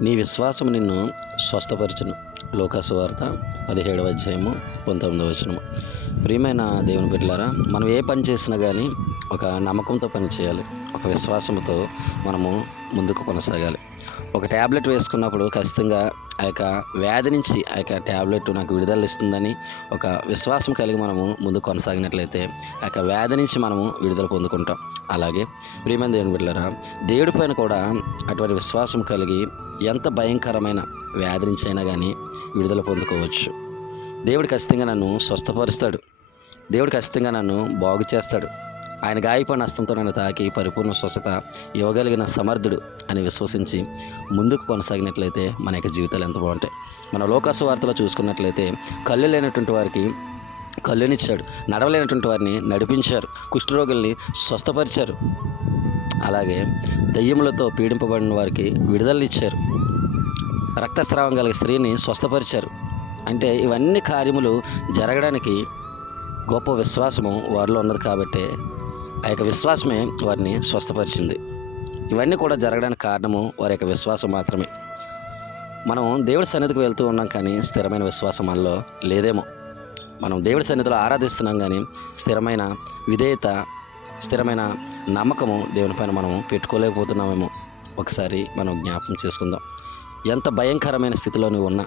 నీ విశ్వాసం నిన్ను స్వస్థపరచును. లోకాసు వార్త పదిహేడవ అధ్యాయము పంతొమ్మిదవ వచనము. ప్రియమైన దేవుని బిడ్డలారా మనం ఏ పని చేసినా కానీ ఒక నమ్మకంతో పని చేయాలి. ఒక విశ్వాసంతో మనము ముందుకు కొనసాగాలి. ఒక ట్యాబ్లెట్ వేసుకున్నప్పుడు ఖచ్చితంగా ఆ యొక్క వ్యాధి నుంచి ఆ యొక్క ట్యాబ్లెట్ నాకు విడుదల ఇస్తుందని ఒక విశ్వాసం కలిగి మనము ముందు కొనసాగినట్లయితే ఆ యొక్క వ్యాధి నుంచి మనము విడుదల పొందుకుంటాం. అలాగే ప్రియమైన దేవుని బిడ్డలారా దేవుడి పైన కూడా అటువంటి విశ్వాసం కలిగి ఎంత భయంకరమైన వ్యాధి నుంచి అయినా కానీ విడుదల పొందుకోవచ్చు. దేవుడు ఖచ్చితంగా నన్ను స్వస్థపరుస్తాడు. దేవుడు ఖచ్చితంగా నన్ను బాగు చేస్తాడు. ఆయన గాయపడిన హస్తంతో నన్ను తాకి పరిపూర్ణ స్వస్థత ఇవ్వగలిగిన సమర్థుడు అని విశ్వసించి ముందుకు కొనసాగినట్లయితే మన యొక్క జీవితాలు ఎంత బాగుంటాయి. మన లోకాసు వార్తలో చూసుకున్నట్లయితే కళ్ళు లేనటువంటి వారికి కళ్ళునిచ్చాడు నడవలేనటువంటి వారిని నడిపించారు కుష్ఠరోగుల్ని స్వస్థపరిచారు. అలాగే దయ్యములతో పీడింపబడిన వారికి విడుదలనిచ్చారు. రక్తస్రావం కలిగే స్త్రీని స్వస్థపరిచారు. అంటే ఇవన్నీ కార్యములు జరగడానికి గొప్ప విశ్వాసము వారిలో ఉన్నది కాబట్టి ఆ యొక్క విశ్వాసమే వారిని స్వస్థపరిచింది. ఇవన్నీ కూడా జరగడానికి కారణము వారి యొక్క విశ్వాసం మాత్రమే. మనం దేవుడి సన్నిధికి వెళ్తూ ఉన్నాం కానీ స్థిరమైన విశ్వాసం మనలో లేదేమో. మనం దేవుడి సన్నిధిలో ఆరాధిస్తున్నాం కానీ స్థిరమైన విధేయత స్థిరమైన నమ్మకము దేవునిపైన మనం పెట్టుకోలేకపోతున్నామేమో. ఒకసారి మనం జ్ఞాపకం చేసుకుందాం. ఎంత భయంకరమైన స్థితిలో నువ్వు ఉన్నా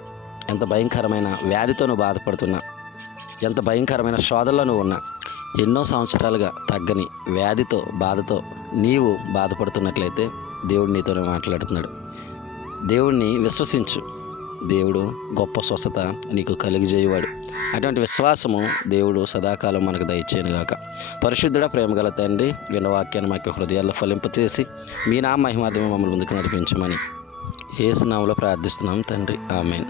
ఎంత భయంకరమైన వ్యాధితో నువ్వు బాధపడుతున్నా ఎంత భయంకరమైన శోధనలో నువ్వు ఉన్నా ఎన్నో సంవత్సరాలుగా తగ్గని వ్యాధితో బాధతో నీవు బాధపడుతున్నట్లయితే దేవుడు నీతోనే మాట్లాడుతున్నాడు. దేవుణ్ణి విశ్వసించు. దేవుడు గొప్ప స్వస్థత నీకు కలిగజేయవాడు. అటువంటి విశ్వాసము దేవుడు సదాకాలం మనకు దయచేయనుగాక పరిశుద్ధుడ ప్రేమగల తండ్రి విన్న వాక్యాన్ని మాకు హృదయాల్లో ఫలింపచేసి మీ నా మహిమార్థమే మమ్మల్ని ముందుకు నడిపించమని ఏసునామలో ప్రార్థిస్తున్నాం తండ్రి. ఆమెన్.